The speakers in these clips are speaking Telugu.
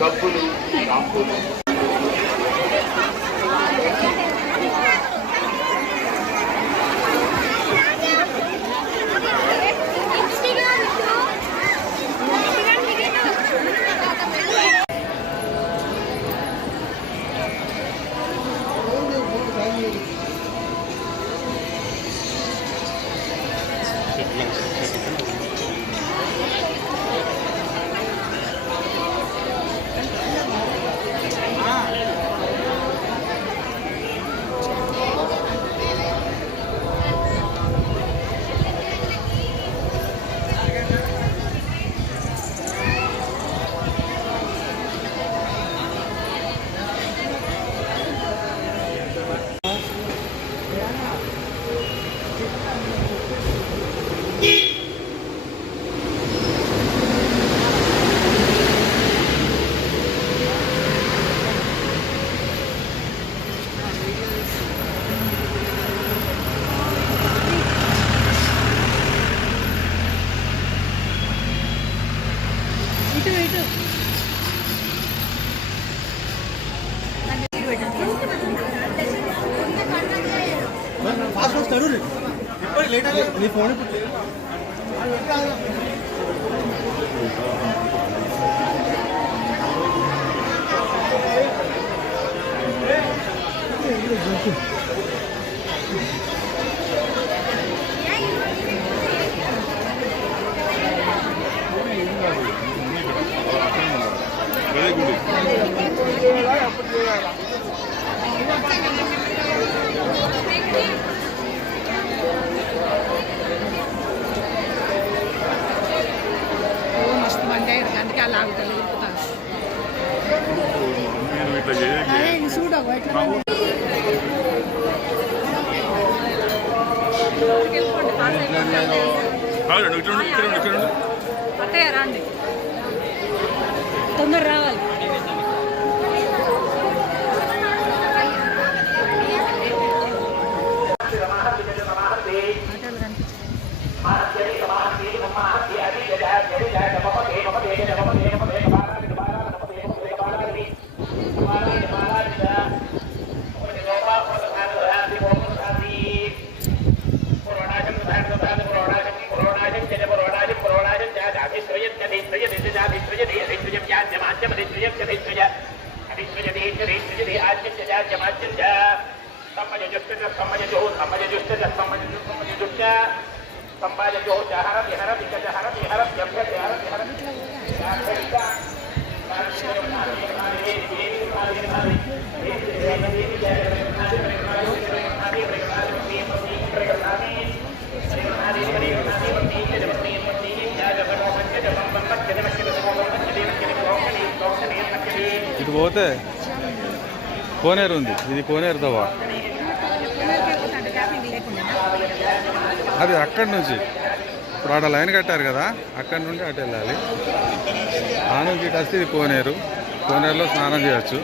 డబ్బులు నీ ఫోన్ రండి తొందర రావాలి. ఇటు పోతే కోనేరు ఉంది, ఇది కోనేరుతో అది అక్కడి నుంచి ఇప్పుడు ఆడ లైన్ కట్టారు కదా, అక్కడి నుండి అటు వెళ్ళాలి. ఆ నుంచి ఇటు వస్తే ఇది కోనేరు, కోనేరులో స్నానం చేయొచ్చు.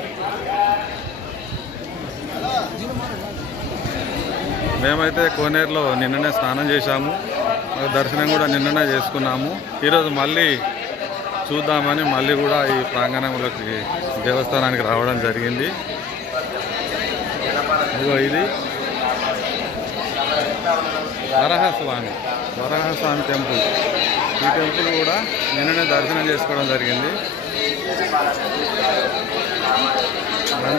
మేమైతే కోనేరులో నిన్ననే స్నానం చేశాము, దర్శనం కూడా నిన్ననే చేసుకున్నాము. ఈరోజు మళ్ళీ చూద్దామని మళ్ళీ కూడా ఈ ప్రాంగణంలోకి దేవస్థానానికి రావడం జరిగింది. ఇదిగో ఇది వరాహస్వామి టెంపుల్. ఈ టెంపుల్ కూడా నిన్ననే దర్శనం చేసుకోవడం జరిగింది.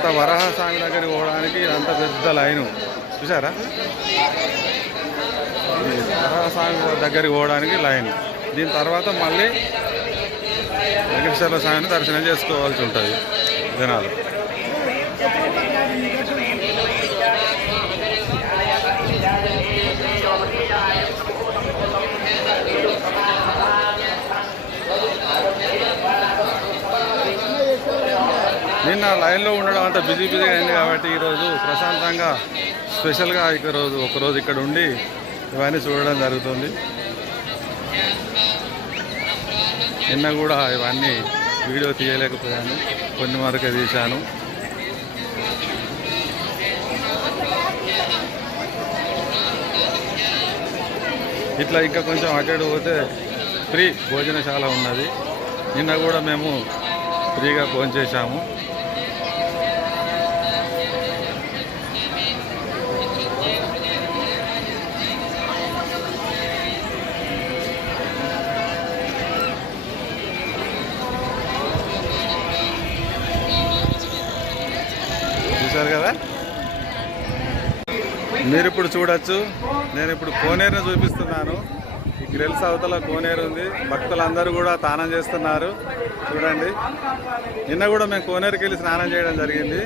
ఇదంతా వరాహ స్వామి దగ్గరికి పోవడానికి ఇదంతా పెద్ద లైను చూసారా. ఈ వరాహ స్వామి దగ్గరికి పోవడానికి లైన్. దీని తర్వాత మళ్ళీ వెంకటేశ్వర స్వామిని దర్శనం చేసుకోవాల్సి ఉంటుంది జనాలు. నిన్న లైన్లో ఉండడం అంత బిజీగా అయింది కాబట్టి ఈరోజు ప్రశాంతంగా స్పెషల్గా ఒకరోజు ఇక్కడ ఉండి ఇవన్నీ చూడడం జరుగుతుంది. నిన్న కూడా ఇవన్నీ వీడియో తీయలేకపోయాను, కొన్ని వరకే తీశాను. ఇట్లా ఇంకా కొంచెం అటు పోతే ఫ్రీ భోజనశాల ఉన్నది. నిన్న కూడా మేము ఫ్రీగా భోజనం చేశాము. చూశారు కదా, మీరు ఇప్పుడు చూడొచ్చు. నేను ఇప్పుడు కోనేరుని చూపిస్తున్నాను. ఈ గ్రిల్స్ అవతల కోనేరు ఉంది. భక్తులందరూ కూడా స్నానం చేస్తున్నారు చూడండి. నిన్న కూడా మేము కోనేరుకి వెళ్ళి స్నానం చేయడం జరిగింది.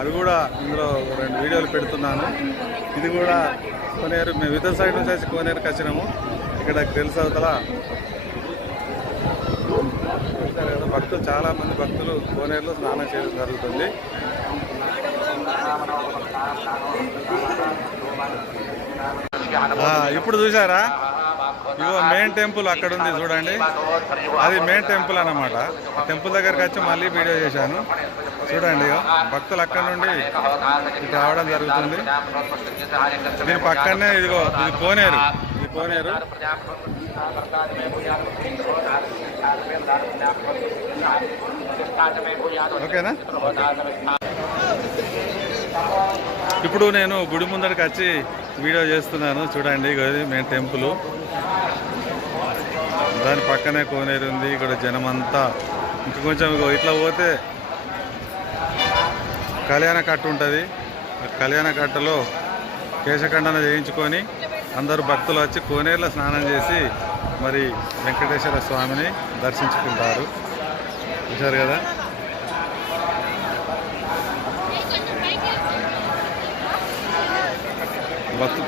అవి కూడా ఇందులో 2 వీడియోలు పెడుతున్నాను. ఇది కూడా కోనేరు. మేము ఇతర సైడ్ నుంచి వచ్చి కోనేరుకి వచ్చినాము. ఇక్కడ గ్రిల్స్ అవతల భక్తులు, చాలామంది భక్తులు కోనేరులో స్నానం చేయడం జరుగుతుంది. ఇప్పుడు చూసారా, ఇగో మెయిన్ టెంపుల్ అక్కడ ఉంది చూడండి. అది మెయిన్ టెంపుల్ అన్నమాట. టెంపుల్ దగ్గరకు వచ్చి మళ్ళీ వీడియో చేశాను చూడండి. భక్తులు అక్కడ నుండి ఇటు రావడం జరుగుతుంది. దీని పక్కనే ఇదిగో ఇది కోనేరు. ఇది కోనేరు. ఓకేనా. ఇప్పుడు నేను గుడి ముందరికి వచ్చి వీడియో చేస్తున్నాను చూడండి. ఇది మెయిన్ టెంపుల్. దాని పక్కనే కోనేరు ఉంది. ఇక్కడ జనమంతా ఇంక కొంచెం ఇట్లా పోతే కళ్యాణ కట్ట ఉంటుంది. కళ్యాణ కట్టలో కేశఖండన చేయించుకొని అందరూ భక్తులు వచ్చి కోనేరులో స్నానం చేసి మరి వెంకటేశ్వర స్వామిని దర్శించుకుంటారు. చూశారు కదా.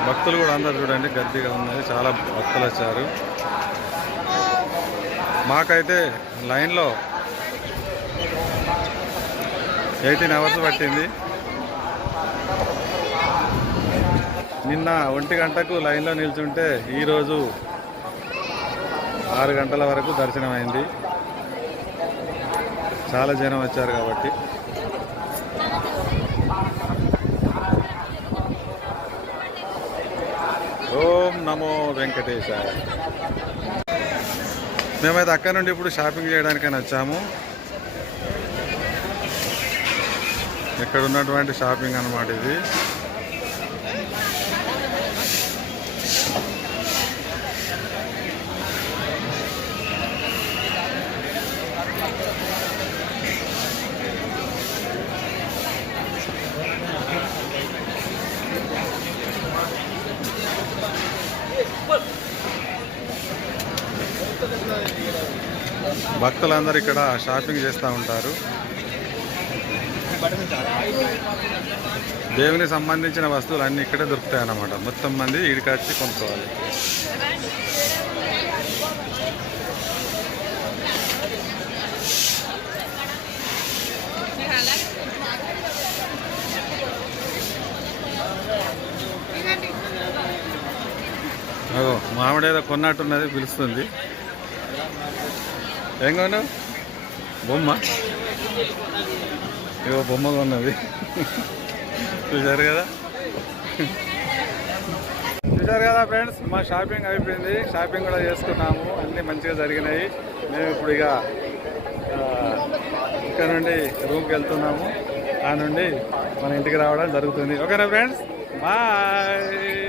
భక్తులు కూడా అందరు చూడండి గట్టిగా ఉన్నది. చాలా భక్తులు వచ్చారు. మాకైతే లైన్లో 18 అవర్స్ పట్టింది. నిన్న 1 గంటకు లైన్లో నిల్చుంటే ఈరోజు 6 గంటల వరకు దర్శనమైంది. చాలా జనం వచ్చారు కాబట్టి. ఓం నమో వెంకటేశాయ. మేమైతే అక్కడ నుండి ఇప్పుడు షాపింగ్ చేయడానికని వచ్చాము. ఇక్కడ ఉన్నటువంటి షాపింగ్ అన్నమాట ఇది. భక్తులందరూ ఇక్కడ షాపింగ్ చేస్తూ ఉంటారు. దేవునికి సంబంధించిన వస్తువులు అన్నీ ఇక్కడే దొరుకుతాయి అన్నమాట. మొత్తం మంది ఈడికి వచ్చి కొనుక్కోవాలి. మామిడి ఏదో కొన్నట్టున్నది, పిలుస్తుంది. ఏం కొన్నావు? బొమ్మ. ఇగో బొమ్మ కొన్నది. చూసారు కదా. చూసారు కదా ఫ్రెండ్స్, మా షాపింగ్ అయిపోయింది. షాపింగ్ కూడా చేసుకున్నాము. అన్నీ మంచిగా జరిగినాయి. మేము ఇప్పుడు ఇక ఇక్కడ నుండి రూమ్కి వెళ్తున్నాము. ఆ నుండి మన ఇంటికి రావడం జరుగుతుంది. ఓకేనా ఫ్రెండ్స్, బాయ్.